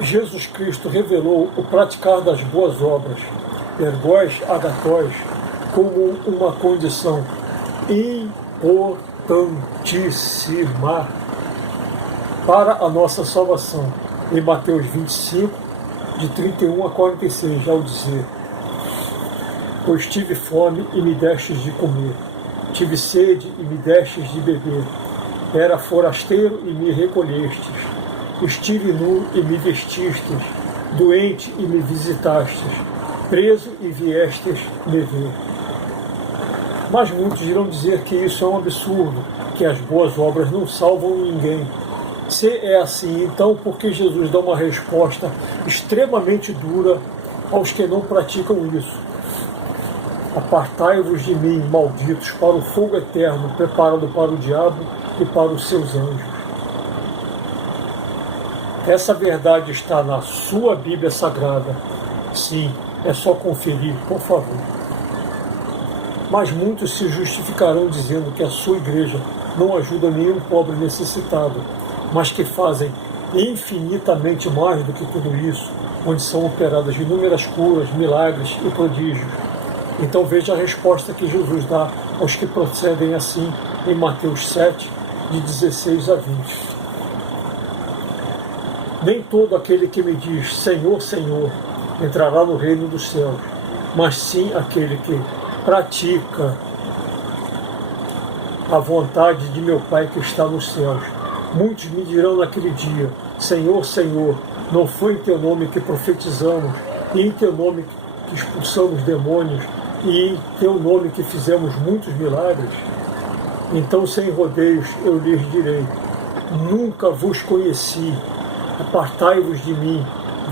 Jesus Cristo revelou o praticar das boas obras, ergós agathos, como uma condição importantíssima para a nossa salvação. Em Mateus 25, de 31 a 46, ao dizer: pois tive fome e me destes de comer, tive sede e me destes de beber, era forasteiro e me recolhestes, estive nu e me vestistes, doente e me visitastes, preso e viestes me ver. Mas muitos irão dizer que isso é um absurdo, que as boas obras não salvam ninguém. Se é assim, então por que Jesus dá uma resposta extremamente dura aos que não praticam isso? Apartai-vos de mim, malditos, para o fogo eterno, preparado para o diabo e para os seus anjos. Essa verdade está na sua Bíblia Sagrada. Sim, é só conferir, por favor. Mas muitos se justificarão dizendo que a sua igreja não ajuda nenhum pobre necessitado, mas que fazem infinitamente mais do que tudo isso, onde são operadas inúmeras curas, milagres e prodígios. Então veja a resposta que Jesus dá aos que procedem assim em Mateus 7, de 16 a 20. Nem todo aquele que me diz Senhor, Senhor, entrará no reino dos céus, mas sim aquele que pratica a vontade de meu Pai que está nos céus. Muitos me dirão naquele dia: Senhor, Senhor, não foi em teu nome que profetizamos, e em teu nome que expulsamos demônios, e em teu nome que fizemos muitos milagres? Então, sem rodeios, eu lhes direi: nunca vos conheci, apartai-vos de mim,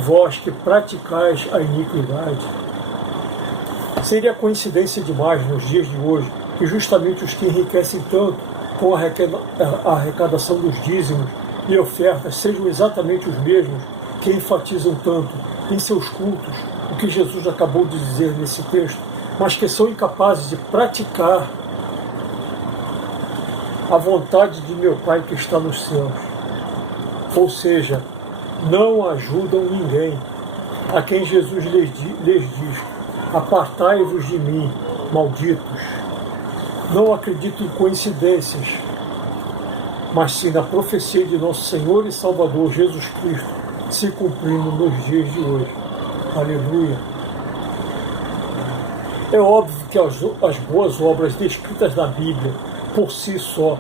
vós que praticais a iniquidade. Seria coincidência demais nos dias de hoje que justamente os que enriquecem tanto com a arrecadação dos dízimos e ofertas sejam exatamente os mesmos que enfatizam tanto em seus cultos o que Jesus acabou de dizer nesse texto, mas que são incapazes de praticar a vontade de meu Pai que está nos céus. Ou seja, não ajudam ninguém. A quem Jesus lhes diz: apartai-vos de mim, malditos. Não acredito em coincidências, mas sim na profecia de nosso Senhor e Salvador Jesus Cristo se cumprindo nos dias de hoje. Aleluia! É óbvio que as boas obras descritas na Bíblia, por si só,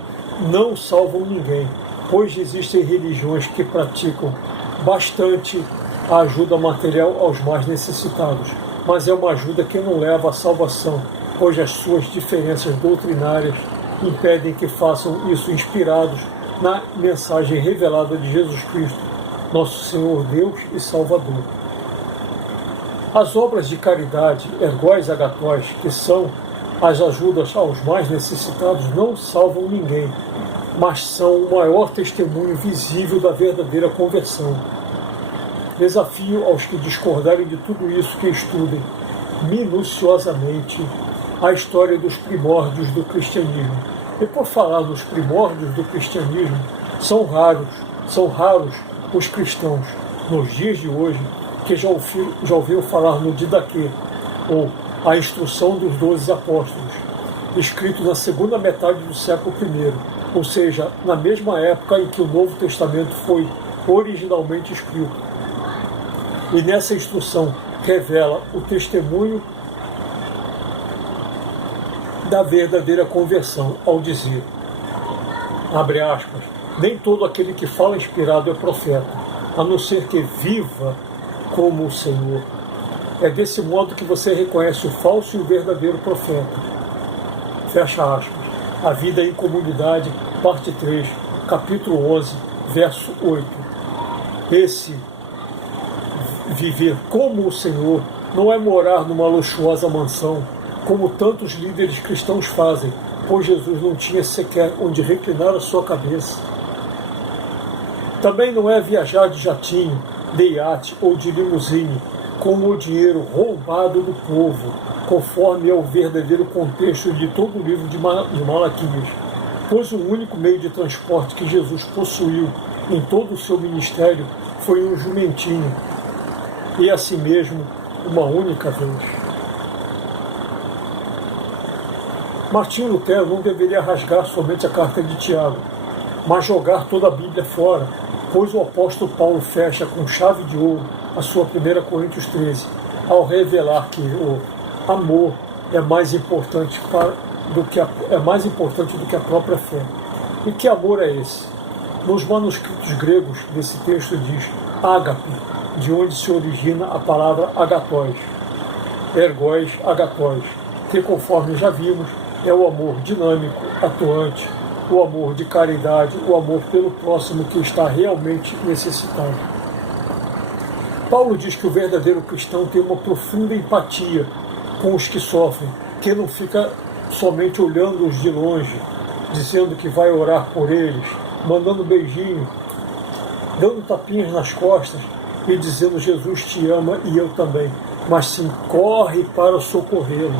não salvam ninguém, pois existem religiões que praticam bastante a ajuda material aos mais necessitados, mas é uma ajuda que não leva à salvação, pois as suas diferenças doutrinárias impedem que façam isso inspirados na mensagem revelada de Jesus Cristo, nosso Senhor Deus e Salvador. As obras de caridade, ergós agathos, que são as ajudas aos mais necessitados, não salvam ninguém, mas são o maior testemunho visível da verdadeira conversão. Desafio aos que discordarem de tudo isso que estudem minuciosamente a história dos primórdios do cristianismo. E por falar dos primórdios do cristianismo, são raros os cristãos, nos dias de hoje, que já ouviram falar no Didaquê, ou a Instrução dos 12 Apóstolos, escrito na segunda metade do século I, ou seja, na mesma época em que o Novo Testamento foi originalmente escrito. E nessa instrução revela o testemunho da verdadeira conversão, ao dizer, abre aspas, nem todo aquele que fala inspirado é profeta, a não ser que viva como o Senhor. É desse modo que você reconhece o falso e o verdadeiro profeta. Fecha aspas. A vida em comunidade, parte 3, capítulo 11, verso 8. Esse viver como o Senhor não é morar numa luxuosa mansão, como tantos líderes cristãos fazem, pois Jesus não tinha sequer onde reclinar a sua cabeça. Também não é viajar de jatinho, de iate ou de limusine, com o dinheiro roubado do povo, conforme é o verdadeiro contexto de todo o livro de Malaquias, pois o único meio de transporte que Jesus possuiu em todo o seu ministério foi um jumentinho, e assim mesmo uma única vez. Martinho Lutero não deveria rasgar somente a carta de Tiago, mas jogar toda a Bíblia fora, pois o apóstolo Paulo fecha com chave de ouro a sua 1 Coríntios 13, ao revelar que o amor é mais importante do que a própria fé. E que amor é esse? Nos manuscritos gregos desse texto diz ágape, de onde se origina a palavra agatóis, ergóis agatóis, que conforme já vimos é o amor dinâmico, atuante, o amor de caridade, o amor pelo próximo que está realmente necessitado. Paulo diz que o verdadeiro cristão tem uma profunda empatia com os que sofrem, que não fica somente olhando-os de longe, dizendo que vai orar por eles, mandando beijinho, dando tapinhas nas costas e dizendo Jesus te ama e eu também, mas sim corre para socorrê-los.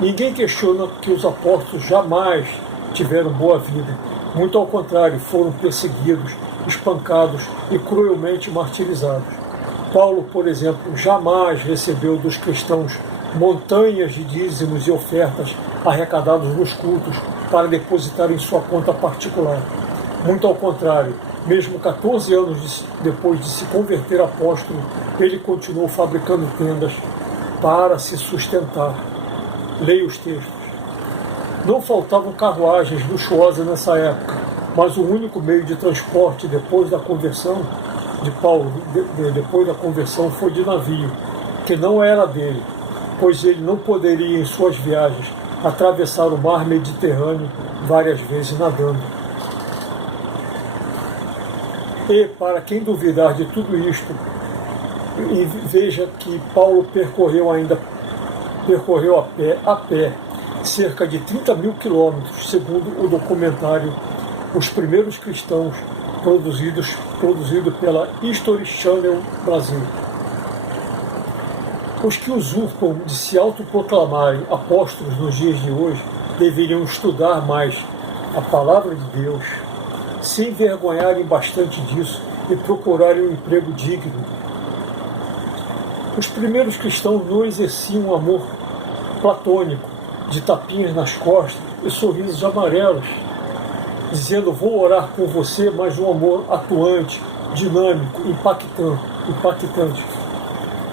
Ninguém questiona que os apóstolos jamais tiveram boa vida. Muito ao contrário, foram perseguidos, espancados e cruelmente martirizados. Paulo, por exemplo, jamais recebeu dos cristãos montanhas de dízimos e ofertas arrecadados nos cultos para depositar em sua conta particular. Muito ao contrário, mesmo 14 anos depois de se converter apóstolo, ele continuou fabricando tendas para se sustentar. Leia os textos. Não faltavam carruagens luxuosas nessa época, mas o único meio de transporte depois da conversão de Paulo, depois da conversão, foi de navio, que não era dele, pois ele não poderia, em suas viagens, atravessar o mar Mediterrâneo várias vezes nadando. E, para quem duvidar de tudo isto, veja que Paulo percorreu a pé cerca de 30 mil quilômetros, segundo o documentário Os Primeiros Cristãos, produzido pela History Channel Brasil. Os que usurpam de se autoproclamarem apóstolos nos dias de hoje deveriam estudar mais a palavra de Deus, se envergonharem bastante disso e procurarem um emprego digno. Os primeiros cristãos não exerciam um amor platônico, de tapinhas nas costas e sorrisos amarelos, dizendo vou orar por você, mas um amor atuante, dinâmico, impactante.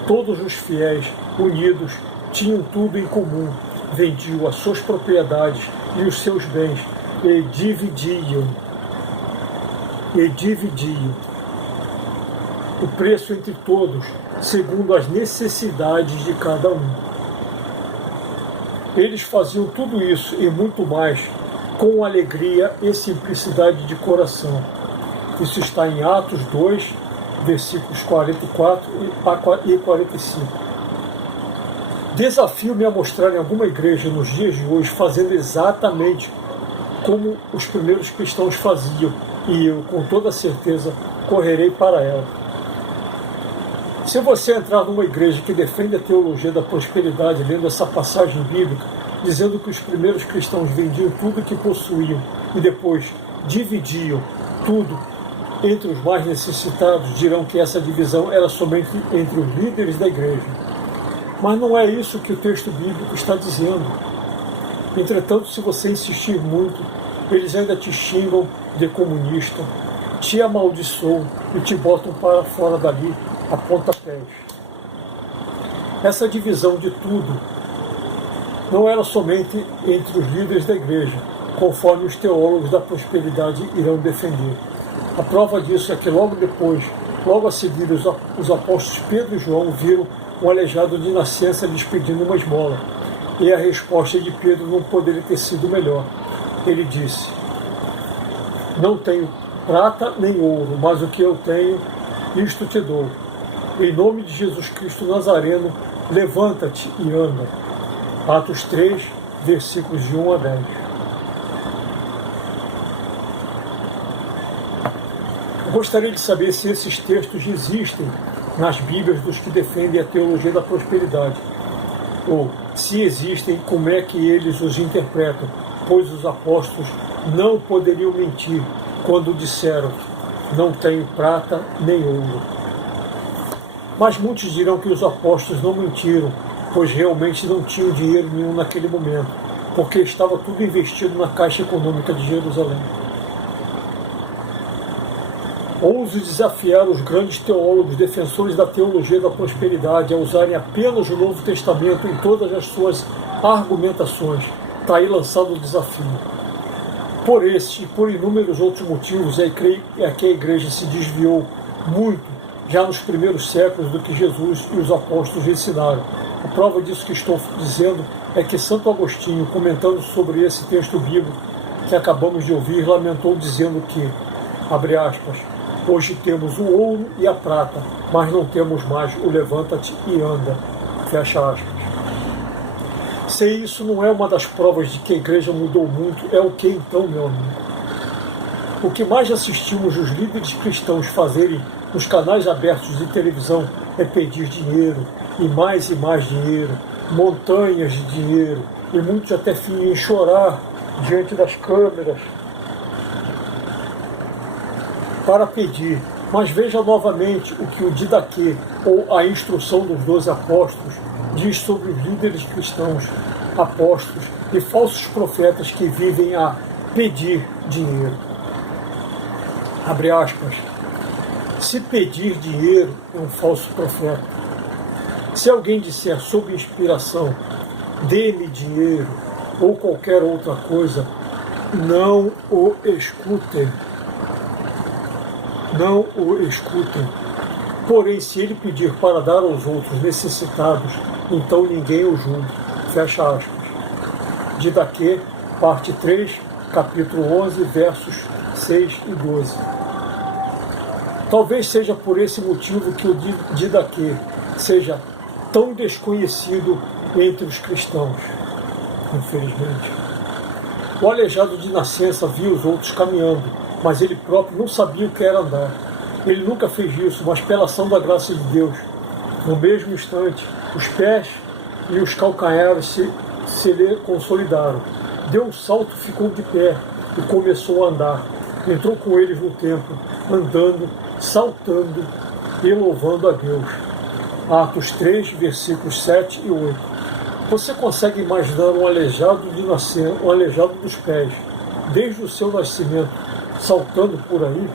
Todos os fiéis, unidos, tinham tudo em comum, vendiam as suas propriedades e os seus bens e dividiam o preço entre todos, segundo as necessidades de cada um. Eles faziam tudo isso e muito mais com alegria e simplicidade de coração. Isso está em Atos 2, versículos 44 e 45. Desafio-me a mostrar em alguma igreja nos dias de hoje fazendo exatamente como os primeiros cristãos faziam, e eu, com toda certeza, correrei para ela. Se você entrar numa igreja que defende a teologia da prosperidade, lendo essa passagem bíblica, dizendo que os primeiros cristãos vendiam tudo que possuíam e depois dividiam tudo entre os mais necessitados, dirão que essa divisão era somente entre os líderes da igreja. Mas não é isso que o texto bíblico está dizendo. Entretanto, se você insistir muito, eles ainda te xingam de comunista, te amaldiçoam e te botam para fora dali a pontapés. Essa divisão de tudo não era somente entre os líderes da igreja, conforme os teólogos da prosperidade irão defender. A prova disso é que logo a seguir, os apóstolos Pedro e João viram um aleijado de nascença lhes pedindo uma esmola. E a resposta de Pedro não poderia ter sido melhor. Ele disse: não tenho prata nem ouro, mas o que eu tenho, isto te dou. Em nome de Jesus Cristo Nazareno, levanta-te e anda. Atos 3, versículos de 1 a 10. Eu gostaria de saber se esses textos existem nas Bíblias dos que defendem a teologia da prosperidade. Ou, se existem, como é que eles os interpretam, pois os apóstolos não poderiam mentir quando disseram não tenho prata nem ouro. Mas muitos dirão que os apóstolos não mentiram, pois realmente não tinham dinheiro nenhum naquele momento, porque estava tudo investido na Caixa Econômica de Jerusalém. Ouso desafiar os grandes teólogos, defensores da teologia da prosperidade, a usarem apenas o Novo Testamento em todas as suas argumentações. Está aí lançado o desafio. Por esse e por inúmeros outros motivos é que a igreja se desviou muito, já nos primeiros séculos, do que Jesus e os apóstolos ensinaram. A prova disso que estou dizendo é que Santo Agostinho, comentando sobre esse texto bíblico que acabamos de ouvir, lamentou dizendo que, abre aspas, hoje temos o ouro e a prata, mas não temos mais o levanta-te e anda. Fecha aspas. Se isso não é uma das provas de que a igreja mudou muito, é o que então, meu amigo? O que mais assistimos os líderes cristãos fazerem nos canais abertos de televisão é pedir dinheiro, e mais dinheiro, montanhas de dinheiro, e muitos até fingem chorar diante das câmeras para pedir. Mas veja novamente o que o Didaquê, ou a instrução dos 12 apóstolos, diz sobre os líderes cristãos, apóstolos e falsos profetas que vivem a pedir dinheiro. Abre aspas. Se pedir dinheiro é um falso profeta. Se alguém disser sob inspiração, dê-me dinheiro ou qualquer outra coisa, não o escutem. Não o escutem. Porém, se ele pedir para dar aos outros necessitados, então ninguém o julgue. Fecha aspas. Didaquê, parte 3, capítulo 11, versos 6 e 12. Talvez seja por esse motivo que o Didaquê seja tão desconhecido entre os cristãos, infelizmente. O aleijado de nascença via os outros caminhando, mas ele próprio não sabia o que era andar. Ele nunca fez isso, mas pela ação da graça de Deus, no mesmo instante, os pés e os calcanhares se lhe consolidaram. Deu um salto, ficou de pé e começou a andar. Entrou com eles no templo, andando, saltando e louvando a Deus. Atos 3, versículos 7 e 8. Você consegue imaginar um aleijado de nascer, um aleijado dos pés, desde o seu nascimento, saltando por aí?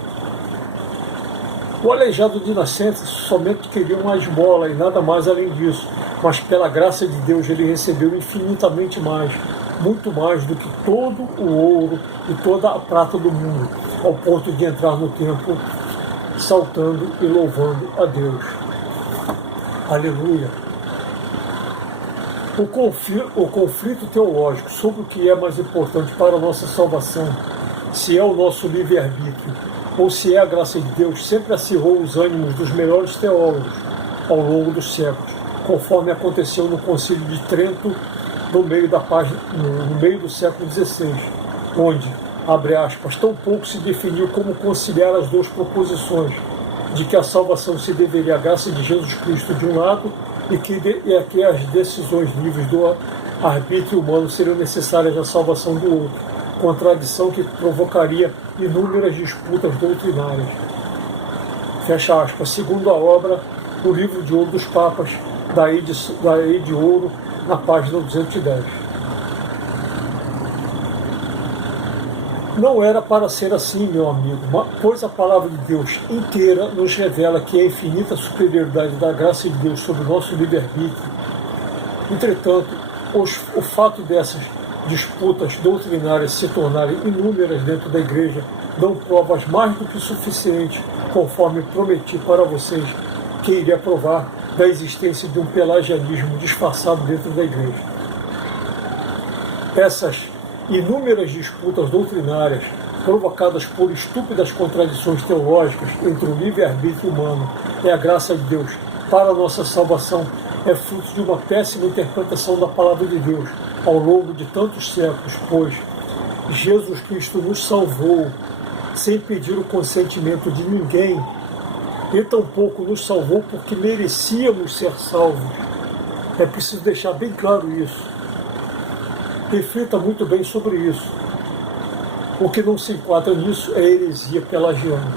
O aleijado de nascença somente queria uma esmola e nada mais além disso, mas pela graça de Deus ele recebeu infinitamente mais, muito mais do que todo o ouro e toda a prata do mundo, ao ponto de entrar no templo saltando e louvando a Deus. Aleluia! O conflito teológico sobre o que é mais importante para a nossa salvação, se é o nosso livre-arbítrio ou se é a graça de Deus, sempre acirrou os ânimos dos melhores teólogos ao longo dos séculos, conforme aconteceu no Concílio de Trento no meio do século XVI, onde, abre aspas, tão pouco se definiu como conciliar as duas proposições, de que a salvação se deveria à graça de Jesus Cristo de um lado e que as decisões livres do arbítrio humano seriam necessárias à salvação do outro, contradição que provocaria inúmeras disputas doutrinárias. Fecha aspas. Segundo a obra, o Livro de Ouro dos Papas, daí de Ouro, na página 210. Não era para ser assim, meu amigo, pois a palavra de Deus inteira nos revela que a infinita superioridade da graça de Deus sobre o nosso livre-arbítrio. Entretanto, o fato dessas disputas doutrinárias se tornarem inúmeras dentro da igreja dão provas mais do que suficientes, conforme prometi para vocês, que iria provar da existência de um pelagianismo disfarçado dentro da igreja. Essas inúmeras disputas doutrinárias, provocadas por estúpidas contradições teológicas entre o livre-arbítrio humano e a graça de Deus para a nossa salvação, é fruto de uma péssima interpretação da palavra de Deus ao longo de tantos séculos, pois Jesus Cristo nos salvou sem pedir o consentimento de ninguém, e tampouco nos salvou porque merecíamos ser salvos. É preciso deixar bem claro isso. Reflita muito bem sobre isso. O que não se enquadra nisso é heresia pelagiana.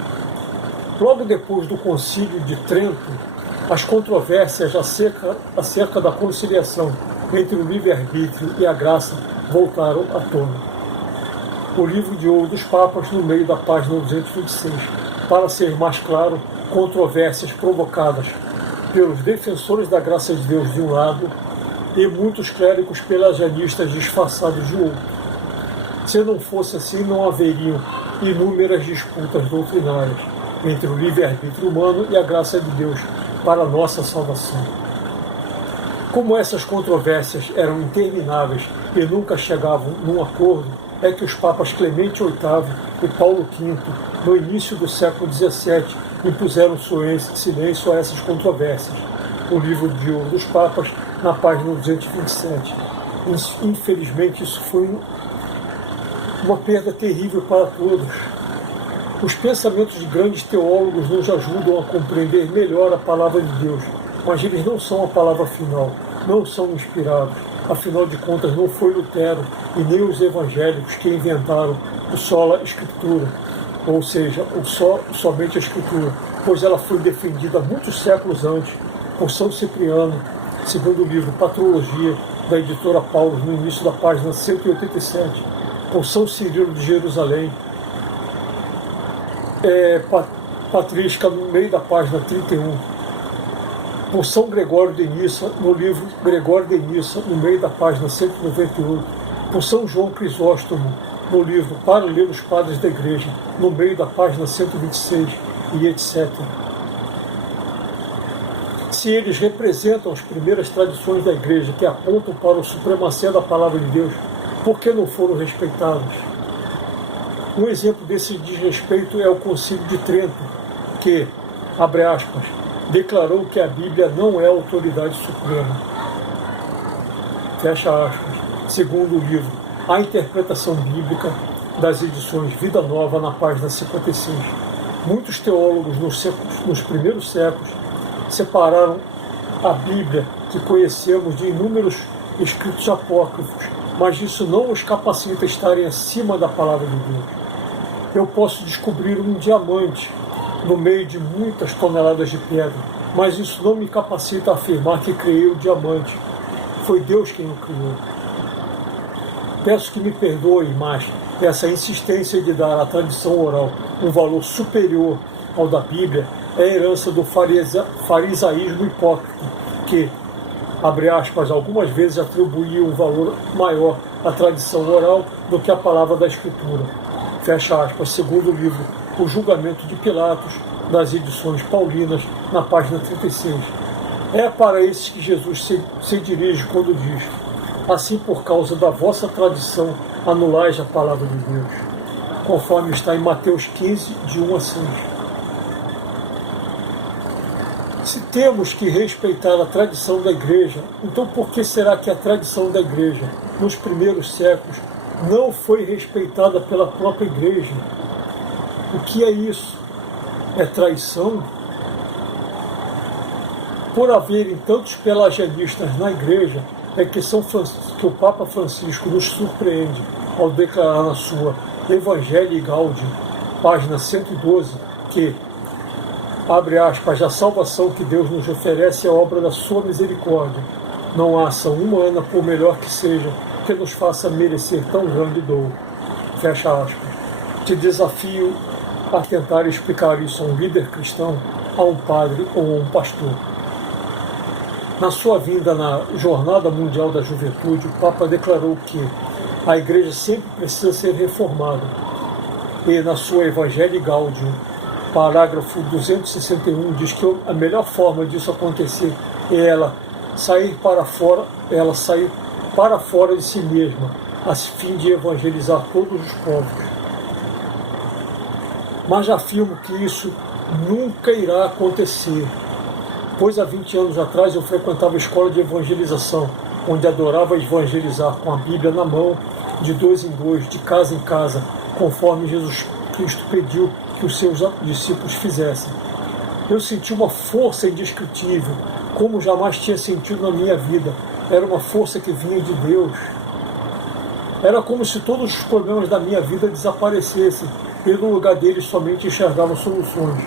Logo depois do Concílio de Trento, as controvérsias acerca da conciliação entre o livre-arbítrio e a graça voltaram à tona. O livro de ouro dos Papas, no meio da página 226. Para ser mais claro, controvérsias provocadas pelos defensores da graça de Deus de um lado e muitos clérigos pelagianistas disfarçados de outro. Se não fosse assim, não haveriam inúmeras disputas doutrinárias entre o livre-arbítrio humano e a graça de Deus para a nossa salvação. Como essas controvérsias eram intermináveis e nunca chegavam num acordo, é que os papas Clemente VIII e Paulo V, no início do século XVII, impuseram silêncio a essas controvérsias. O livro de ouro dos Papas, na página 227. Infelizmente, isso foi uma perda terrível para todos. Os pensamentos de grandes teólogos nos ajudam a compreender melhor a palavra de Deus, mas eles não são a palavra final, não são inspirados. Afinal de contas, não foi Lutero e nem os evangélicos que inventaram o sola escritura, ou seja, somente a escritura, pois ela foi defendida muitos séculos antes por São Cipriano, segundo o livro Patrologia, da editora Paulus, no início da página 187, por São Cirilo de Jerusalém, Patrística, no meio da página 31, por São Gregório de Nissa, no livro Gregório de Nissa, no meio da página 198, por São João Crisóstomo, no livro Para ler os Padres da Igreja, no meio da página 126, e etc. Se eles representam as primeiras tradições da Igreja que apontam para a supremacia da Palavra de Deus, por que não foram respeitados? Um exemplo desse desrespeito é o Concílio de Trento, que, abre aspas, declarou que a Bíblia não é autoridade suprema. Fecha aspas. Segundo o livro A Interpretação Bíblica, das edições Vida Nova, na página 56. Muitos teólogos nos primeiros séculos separaram a Bíblia que conhecemos de inúmeros escritos apócrifos, mas isso não os capacita a estarem acima da palavra de Deus. Eu posso descobrir um diamante no meio de muitas toneladas de pedra, mas isso não me capacita a afirmar que criei o diamante. Foi Deus quem o criou. Peço que me perdoe, mas essa insistência de dar à tradição oral um valor superior ao da Bíblia é a herança do farisaísmo hipócrita, que, abre aspas, algumas vezes atribuía um valor maior à tradição oral do que à palavra da Escritura. Fecha aspas, segundo o livro O Julgamento de Pilatos, das edições paulinas, na página 36. É para esses que Jesus se dirige quando diz: assim, por causa da vossa tradição, anulais a palavra de Deus, conforme está em Mateus 15, de 1 a 6. Se temos que respeitar a tradição da Igreja, então por que será que a tradição da Igreja, nos primeiros séculos, não foi respeitada pela própria Igreja? O que é isso? É traição? Por haverem tantos pelagianistas na Igreja, é que o Papa Francisco nos surpreende ao declarar na sua Evangelii Gaudium, página 112, que, abre aspas, a salvação que Deus nos oferece é obra da sua misericórdia. Não há ação humana, por melhor que seja, que nos faça merecer tão grande dor. Fecha aspas. Te desafio a tentar explicar isso a um líder cristão, a um padre ou a um pastor. Na sua vinda na Jornada Mundial da Juventude, o Papa declarou que a Igreja sempre precisa ser reformada. E na sua Evangelii Gaudium, parágrafo 261, diz que a melhor forma disso acontecer é ela sair para fora de si mesma, a fim de evangelizar todos os povos. Mas afirmo que isso nunca irá acontecer, pois há 20 anos atrás eu frequentava a escola de evangelização, onde adorava evangelizar com a Bíblia na mão, de 2 em 2, de casa em casa, conforme Jesus Cristo pediu que os seus discípulos fizessem. Eu senti uma força indescritível, como jamais tinha sentido na minha vida. Era uma força que vinha de Deus. Era como se todos os problemas da minha vida desaparecessem, e no lugar deles somente enxergava soluções.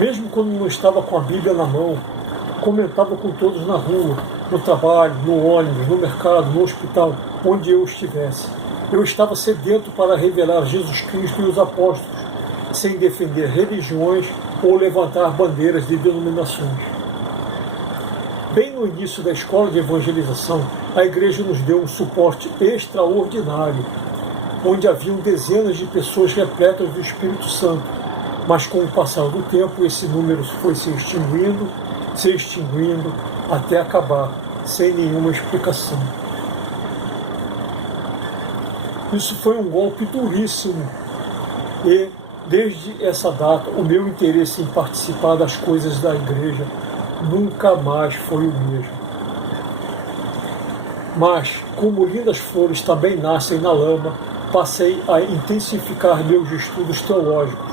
Mesmo quando não estava com a Bíblia na mão, comentava com todos na rua, no trabalho, no ônibus, no mercado, no hospital, onde eu estivesse. Eu estava sedento para revelar Jesus Cristo e os apóstolos, sem defender religiões ou levantar bandeiras de denominações. Bem no início da escola de evangelização, a igreja nos deu um suporte extraordinário, onde haviam dezenas de pessoas repletas do Espírito Santo, mas com o passar do tempo esse número foi se extinguindo, até acabar, sem nenhuma explicação. Isso foi um golpe duríssimo e, desde essa data, o meu interesse em participar das coisas da igreja nunca mais foi o mesmo. Mas, como lindas flores também nascem na lama, passei a intensificar meus estudos teológicos.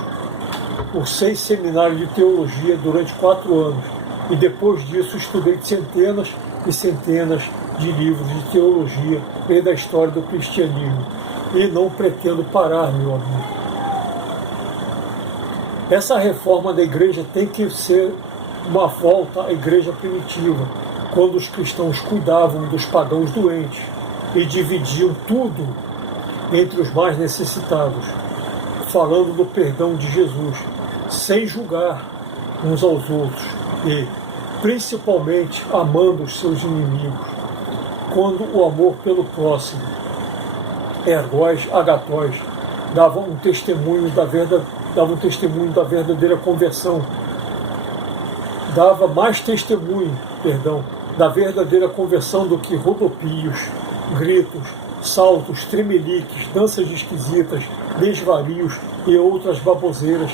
Cursei seminário de teologia durante 4 anos e depois disso estudei centenas e centenas de livros de teologia e da história do cristianismo. E não pretendo parar, meu amigo. Essa reforma da igreja tem que ser uma volta à igreja primitiva, quando os cristãos cuidavam dos pagãos doentes e dividiam tudo entre os mais necessitados, falando do perdão de Jesus, sem julgar uns aos outros e, principalmente, amando os seus inimigos, quando o amor pelo próximo, ergós, agatós, dava um testemunho da verdadeira conversão, dava mais testemunho, da verdadeira conversão do que rodopios, gritos, saltos, tremeliques, danças esquisitas, desvarios e outras baboseiras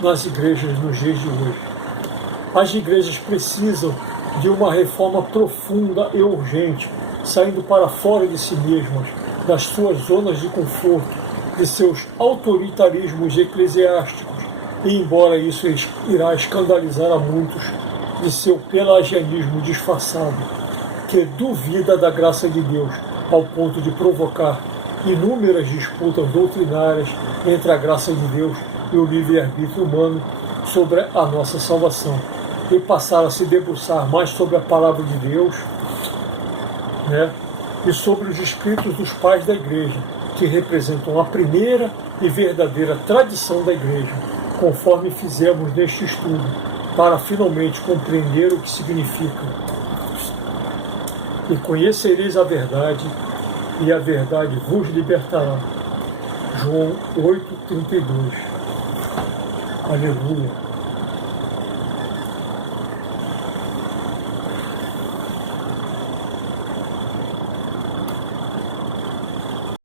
nas igrejas nos dias de hoje. As igrejas precisam de uma reforma profunda e urgente, saindo para fora de si mesmas, das suas zonas de conforto, de seus autoritarismos eclesiásticos, e embora isso irá escandalizar a muitos, de seu pelagianismo disfarçado, que duvida da graça de Deus, ao ponto de provocar inúmeras disputas doutrinárias entre a graça de Deus e o livre-arbítrio humano sobre a nossa salvação, e passar a se debruçar mais sobre a palavra de Deus, e sobre os escritos dos pais da igreja, que representam a primeira e verdadeira tradição da igreja, conforme fizemos neste estudo, para finalmente compreender o que significa. E conhecereis a verdade, e a verdade vos libertará. João 8,32. Aleluia.